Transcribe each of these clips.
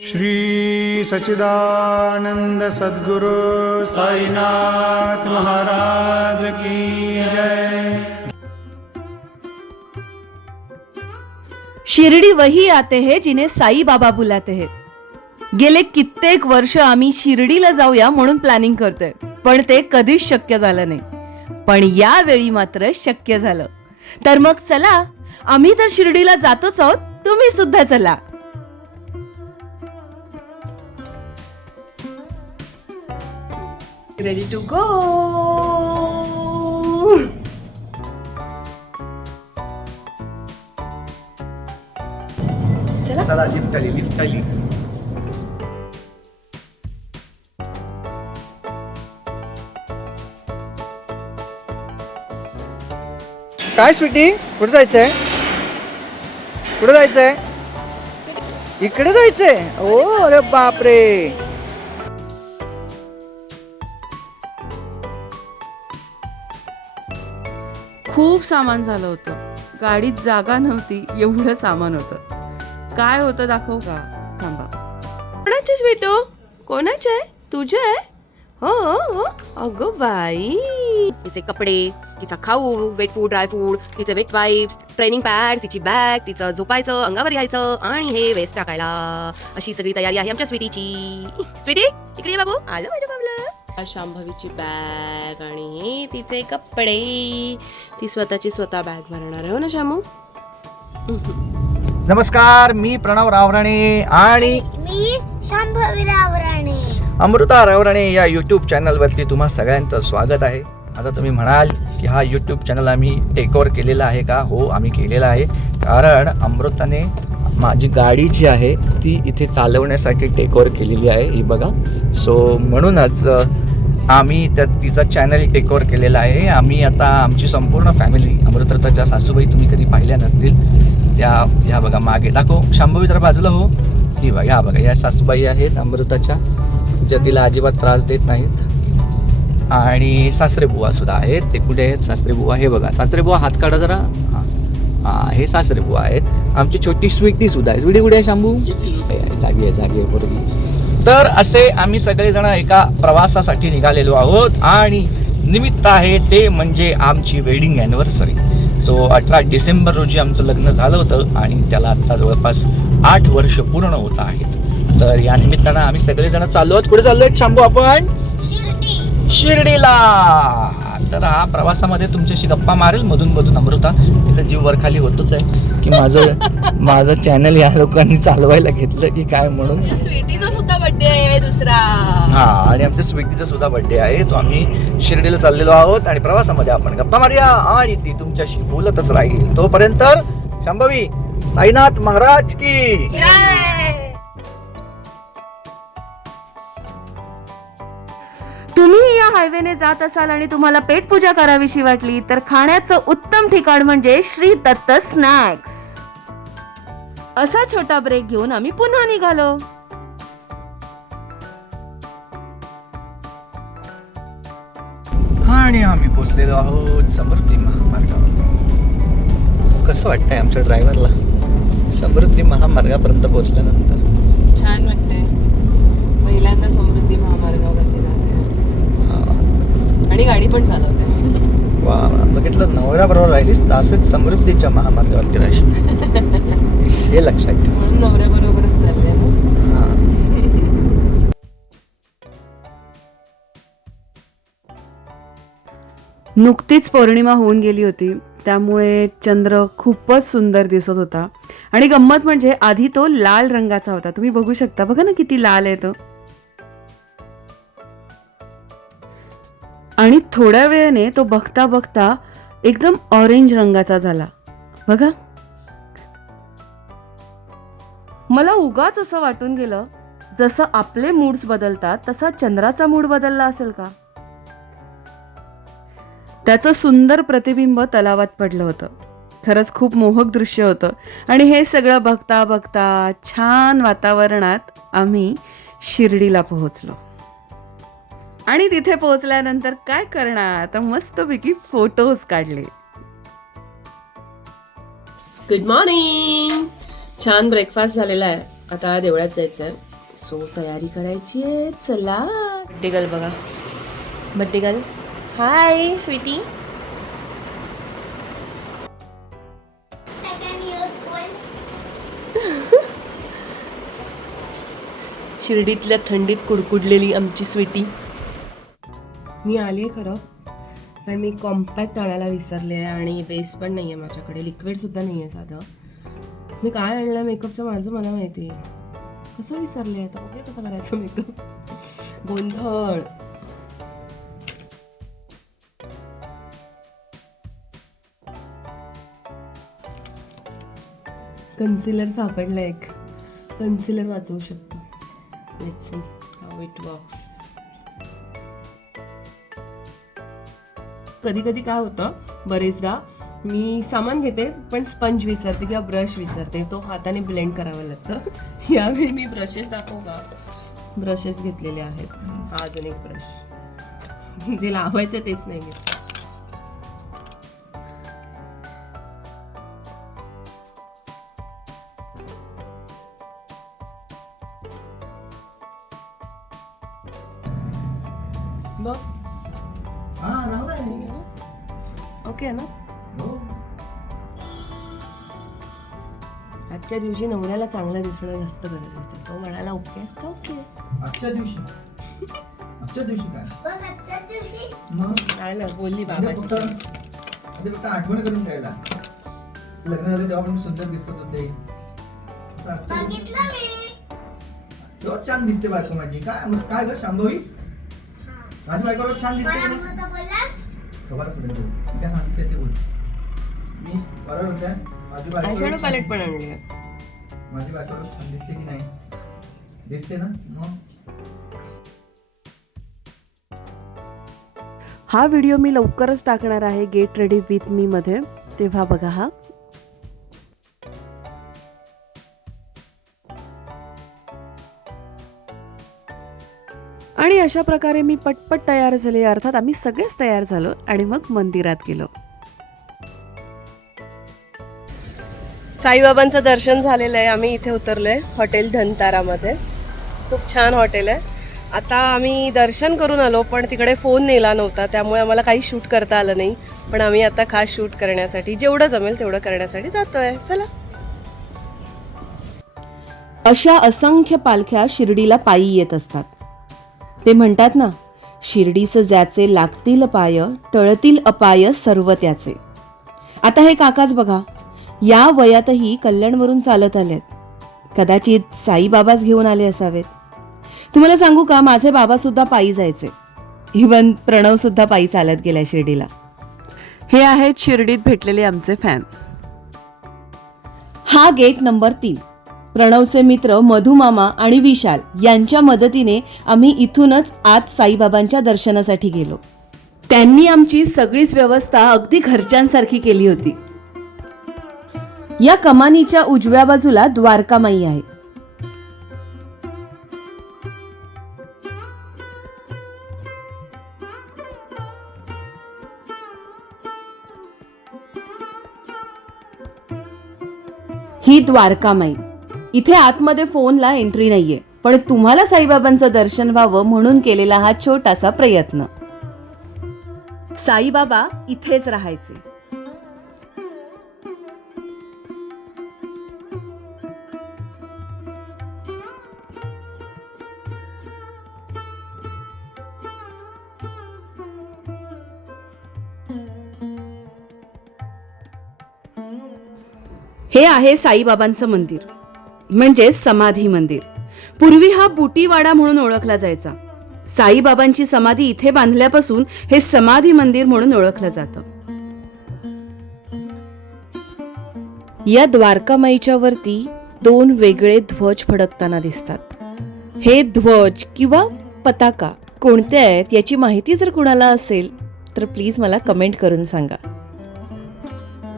श्री सच्चिदानंद सद्गुरु साईनाथ महाराज की जय। शिरडी वही आते हैं जिन्हें साई बाबा बुलाते हैं। गेले कित्येक वर्ष आम्ही शिर्डीला जाऊया म्हणून प्लॅनिंग करतोय, पण ते कधीच शक्य झालं नाही। पण यावेळी मात्र शक्य झालं। तर मग चला, आम्ही तर शिर्डीला जातोच आहोत, तुम्ही सुद्धा चला। Ready to go. चला लिफ्ट आली काय स्वीटी, कुठे जायचंय? कुठे जायचंय? इकडे जायचंय? ओ अरे बापरे, खूप सामान झालं होतं, गाडीत जागा नव्हती, एवढं सामान होतं। काय होतं दाखव का? थांबा। कोणाचे स्वीटो? कोणाचे आहे? तुझे आहे? हो हो, अगं बाई, तिचे कपडे, तिचा खाऊ, वेट फूड, ड्राय फूड, तिचे वेट वाईप्स, ट्रेनिंग पॅड, तिची बॅग, तिचं झोपायचं, अंगावर घ्यायचं आणि हे वेस्ट टाकायला, अशी सगळी तयारी आहे आमच्या स्वीटीची। स्वीटी इकडे ये बाबू, आलं माझ्या बाबला। शांभवीची बॅग आणि हे तिचे कपडे, ती स्वतःची स्वतः बॅग भरणार आहे, हो ना शामू? नमस्कार, मी प्रणव रावराणे आणि मी शांभवी रावराणे। अमृता रावराणे या यूट्यूब चॅनलवरती तुम्हा सगळ्यांचं स्वागत आहे। आता तुम्ही म्हणाल की हा यूट्यूब चॅनल आम्ही टेक ओव्हर केलेला आहे का? हो, आम्ही केलेला आहे, कारण अमृताने माझी गाडी जी आहे ती इथे चालवण्यासाठी टेक ओव्हर केलेली आहे, ही बघा। सो म्हणूनच आम्ही तिचा चॅनल टेक ओव्हर केलेला आहे। आम्ही आता आमची संपूर्ण फॅमिली, अमृताच्या सासूबाई तुम्ही कधी पाहिल्या नसतील त्या, ह्या बघा मागे दाखव, शांभवी जरा बाजूला हो, ही बघा, ह्या बघा, या सासूबाई आहेत अमृताच्या, ज्या तिला अजिबात त्रास देत नाहीत। आणि सासरे बुवा सुद्धा आहेत, ते कुठे आहेत सासरे बुवा? हे बघा, सासरे बुवा हात काढा जरा, हां हे सासरे बुवा आहेत। आमची छोटी स्वीटी सुद्धा आहे। स्वीटी कुठे आहे शांभू? जागी आहे बरोबर। तर असे आम्ही सगळेजण एका प्रवासासाठी निघालेलो आहोत आणि निमित्त आहे ते म्हणजे आमची वेडिंग ॲनिव्हर्सरी। सो 18 डिसेंबर रोजी आमचं लग्न झालं होतं आणि त्याला आता जवळपास 8 वर्ष पूर्ण होत आहेत। तर या निमित्तानं आम्ही सगळेजण चाललो आहोत। कुठे चाललो आहेत शांभू आपण? शिर्डीला। तर हा प्रवासामध्ये तुमच्याशी गप्पा मारेल मधून अमृता, तिचा जीव वरखाली होतोच आहे की माझं चॅनल या लोकांनी चालवायला घेतलं की काय म्हणून। स्वीटीचा सुद्धा बर्थडे आहे दुसरा। हा, आणि आमच्या स्वीटीचा सुद्धा बर्थडे आहे। तो आम्ही शिर्डीला चाललेलो आहोत आणि प्रवासामध्ये आपण गप्पा मारूया आणि ती तुमच्याशी बोलतच राहील। तोपर्यंत शांभवी, साईनाथ महाराज की जय। तुम्ही या हायवेने जात असाल आणि तुम्हाला पेट पूजा करावीशी वाटली तर खाण्याचं उत्तम ठिकाण म्हणजे श्री दत्त स्नॅक्स। असा छोटा ब्रेक घेऊन आम्ही पुन्हा निघालो। आणि आम्ही पोहोचलेलो आहोत समृद्धी महामार्गावर। कसं वाटतंय आमच्या ड्रायव्हरला समृद्धी महामार्गापर्यंत पोहोचल्यानंतर? छान वाटतंय, पहिल्यांदा समृद्धी महामार्गावरती आणि गाडी पण चालवते। वा, बघितलंच, नवऱ्याबरोबर राहिलीस तसेच समृद्धीच्या महामार्गावरती राहायची हे लक्षात ठेव। म्हणून नवऱ्याबरोबरच चालले ना। नुकतीच पौर्णिमा होऊन गेली होती, त्यामुळे चंद्र खूपच सुंदर दिसत होता आणि गंमत म्हणजे आधी तो लाल रंगाचा होता। तुम्ही बघू शकता, बघा ना किती लाल आहे तो। आणि थोड्या वेळाने तो बघता बघता एकदम ऑरेंज रंगाचा झाला, बघा। मला उगाच असं वाटून गेलं, जसं आपले मूड्स बदलतात तसा चंद्राचा मूड बदलला असेल का? त्याचं सुंदर प्रतिबिंब तलावात पडलं होतं। खरंच खूप मोहक दृश्य होतं आणि हे सगळं बघता बघता छान वातावरणात आम्ही शिर्डीला पोहोचलो। आणि तिथे पोहोचल्यानंतर काय करणार, तर मस्तपैकी फोटोज काढले। Good morning. छान ब्रेकफास्ट झालेला आहे. आता देवळात जायचं आहे. सो तयारी करायची आहे. चला बड्डे गर्ल बघा. Birthday girl hi Sweety. Second years old. शिर्डीतल्या थंडीत कुडकुडलेली आमची स्वीटी. मी आली आहे खरं, पण मी कॉम्पॅक्ट आणायला विसरले आहे आणि बेस पण नाही आहे माझ्याकडे, लिक्विडसुद्धा नाही आहे साधं. मी काय आणलं मेकअपचं माझं मला माहिती आहे. कसं विसरले आहे आता बघूया कसं करायचं मेकअप. गोंधळ. कन्सिलर सापडलं एक. कन्सिलर वाचवू शकतो. Let's see how it works. कधी कधी काय होतं, बरेचदा मी सामान घेते पण स्पंज विसरते किंवा ब्रश विसरते, तो हाताने ब्लेंड करावं लागतं. यावेळी मी ब्रशेस दाखवू का? ब्रशेस घेतलेले आहेत. हा अजून एक ब्रश, जे लावायचं तेच नाही घेतलं. बघ ओके आहे ना. आजच्या दिवशी नवऱ्याला चांगलं दिसणं जास्त गरजेचं आहे. तो म्हणाला ओके तर ओके. आजच्या दिवशी काय बस आजच्या दिवशी मग काय ना बोलली बाबाची. फक्त आठवण करून द्यायला. लग्न झालं तेव्हा पण सुंदर दिसत होते. बघितलं मी. तेव्हा छान दिसते बायको माझी. काय ग शांभवी, माझी बायको रोज छान दिसते. मला अमृता बोललास? खबर फुटत काय सांगते ते बोल. मी बरोबर होत्या. माझी बायको आयशॅडो रोज पॅलेट छान पण दिसते. आणली आहे. माझी बायको रोज छान दिसते की नाही? दिसते ना. मग हा व्हिडिओ मी लवकरच टाकणार आहे गेट रेडी विथ मी मध्ये, तेव्हा बघा हा. आणि अशा प्रकारे मी पटपट तयार झाले, अर्थात आम्ही सगळेच तयार झालो आणि मग मंदिरात गेलो. साईबाबांचं दर्शन झालेलं आहे. आम्ही इथे उतरलोय हॉटेल धनतारामध्ये. खूप छान हॉटेल आहे. आता आम्ही दर्शन करून आलो, पण तिकडे फोन नेला नव्हता, त्यामुळे आम्हाला काही शूट करता आलं नाही. पण आम्ही आता खास शूट करण्यासाठी, जेवढं जमेल तेवढं करण्यासाठी जातोय. चला. अशा असंख्य पालख्या शिर्डीला पायी येत असतात. ते म्हणतात ना, शिर्डीचं ज्याचे लागतील पाय, टळतील अपाय सर्व त्याचे. आता हे काकाच बघा, या वयातही कल्याणवरून चालत आलेत. कदाचित साईबाबाच घेऊन आले असावेत. तुम्हाला सांगू का, माझे बाबा सुद्धा पायी जायचे. इवन प्रणव सुद्धा पायी चालत गेलाय शिर्डीला. हे आहेत शिर्डीत भेटलेले आमचे फॅन. हा गेट नंबर 3. प्रणवचे मित्र मधुमामा आणि विशाल यांच्या मदतीने आम्ही इथूनच आत साईबाबांच्या दर्शनासाठी गेलो. त्यांनी आमची सगळीच व्यवस्था अगदी घरच्यांसारखी केली होती. या कमानीच्या उजव्या बाजूला द्वारकामाई आहे. ही द्वारकामाई. इथे आतमध्ये फोनला एंट्री नाहीये, पण तुम्हाला साईबाबांचं दर्शन व्हावं म्हणून केलेला हा छोटासा प्रयत्न. साईबाबा इथेच राहायचे. हे आहे साईबाबांचं मंदिर, म्हणजे समाधी मंदिर. पूर्वी हा बुटीवाडा म्हणून ओळखला जायचा. साईबाबांची समाधी इथे बांधल्यापासून हे समाधी मंदिर म्हणून ओळखलं जातं. या द्वारकामाईच्या वरती 2 वेगळे ध्वज फडकताना दिसतात. हे ध्वज किंवा पताका कोणते आहेत याची माहिती जर कुणाला असेल तर प्लीज मला कमेंट करून सांगा.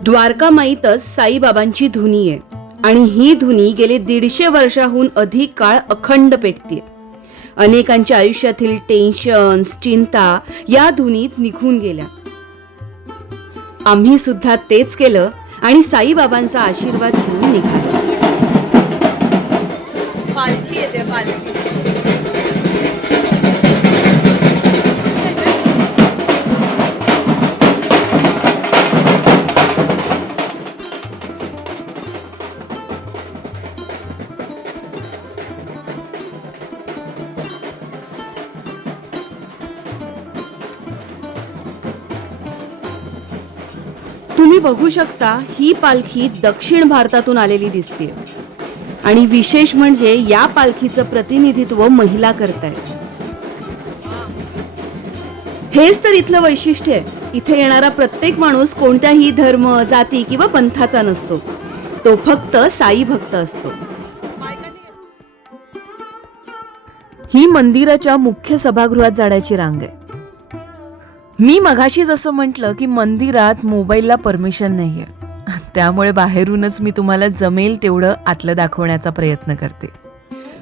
द्वारकामाईतच साईबाबांची धुनी आहे आणि ही धुनी गेले 150 वर्षाहून अधिक काळ अखंड पेटते. अनेकांच्या आयुष्यातील टेन्शन्स, चिंता या धुनीत निघून गेल्या. आम्ही सुद्धा तेच केलं आणि साईबाबांचा आशीर्वाद घेऊन निघालो. पालखी येते तुम्ही बघू शकता ही पालखी दक्षिण भारतातून आलेली दिसते आणि विशेष म्हणजे या पालखीचं प्रतिनिधित्व महिला करतायत. हेच तर इथलं वैशिष्ट्य आहे. इथे येणारा प्रत्येक माणूस कोणत्याही धर्म, जाती किंवा पंथाचा नसतो. तो फक्त साई भक्त असतो. ही मंदिराच्या मुख्य सभागृहात जाण्याची रांग आहे. मी मघाशी जसं म्हटलं की मंदिरात मोबाईलला परमिशन नाहीये, त्यामुळे बाहेरूनच मी तुम्हाला जमेल तेवढं आतलं दाखवण्याचा प्रयत्न करते.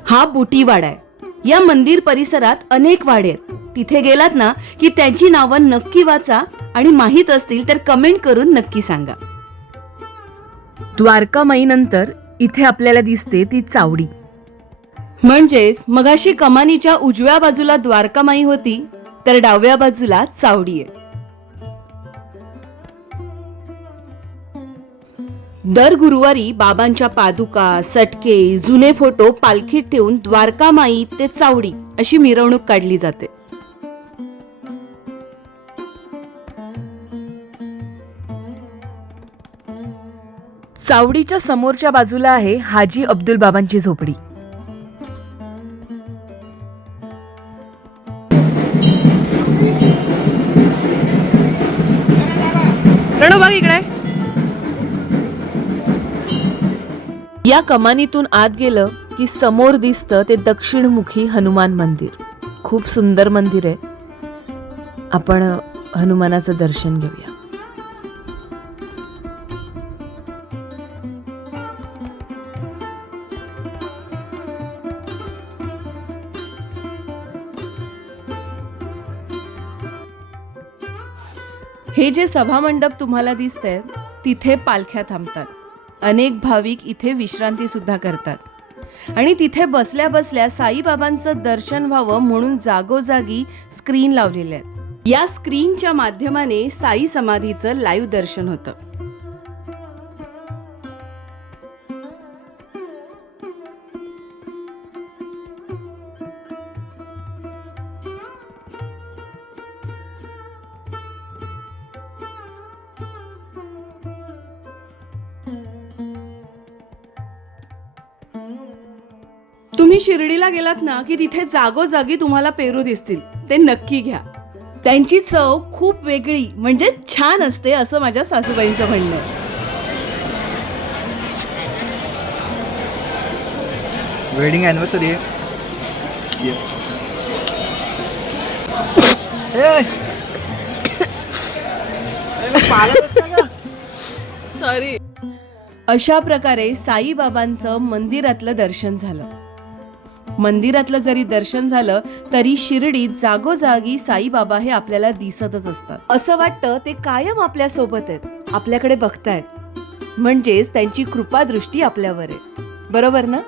हा बुटीवाडा आहे. या मंदिर परिसरात अनेक वाडे आहेत. तिथे गेलात ना की त्यांची नावं नक्की वाचा आणि माहीत असतील तर कमेंट करून नक्की सांगा. द्वारकामाईनंतर इथे आपल्याला दिसते ती चावडी. म्हणजेच मगाशी कमानीच्या उजव्या बाजूला द्वारकामाई होती तर डाव्या बाजूला चावडी आहे. दर गुरुवारी बाबांच्या पादुका, सटके, जुने फोटो पालखीत ठेवून द्वारकामाई ते चावडी अशी मिरवणूक काढली जाते. चावडीच्या समोरच्या बाजूला आहे हाजी अब्दुल बाबांची झोपडी. बघ इकडे. या कमानीतून आत गेलं की समोर दिसतं ते दक्षिणमुखी हनुमान मंदिर. खूप सुंदर मंदिर आहे. आपण हनुमानाचं दर्शन घेऊया. हे जे सभामंडप तुम्हाला दिसतंय तिथे पालख्या थांबतात. अनेक भाविक इथे विश्रांती सुद्धा करतात आणि तिथे बसल्या बसल्या साईबाबांचं दर्शन व्हावं म्हणून जागोजागी स्क्रीन लावलेल्या आहेत. या स्क्रीनच्या माध्यमाने साई समाधीचं लाईव्ह दर्शन होतं. तुम्ही शिर्डीला गेलात ना की तिथे जागोजागी तुम्हाला पेरू दिसतील. ते नक्की घ्या. त्यांची चव खूप वेगळी म्हणजे छान असते असं माझ्या सासूबाईंचं म्हणणं आहे. वेडिंग अॅनिव्हर्सरी आहे. सॉरी. अशा प्रकारे साईबाबांचं मंदिरातलं दर्शन झालं. मंदिरातलं जरी दर्शन झालं तरी शिर्डीत जागोजागी साईबाबा हे आपल्याला दिसतच असतात. असं वाटतं ते कायम आपल्या सोबत आहेत, आपल्याकडे बघतायत. म्हणजेच त्यांची कृपादृष्टी आपल्यावर आहे. बरोबर ना?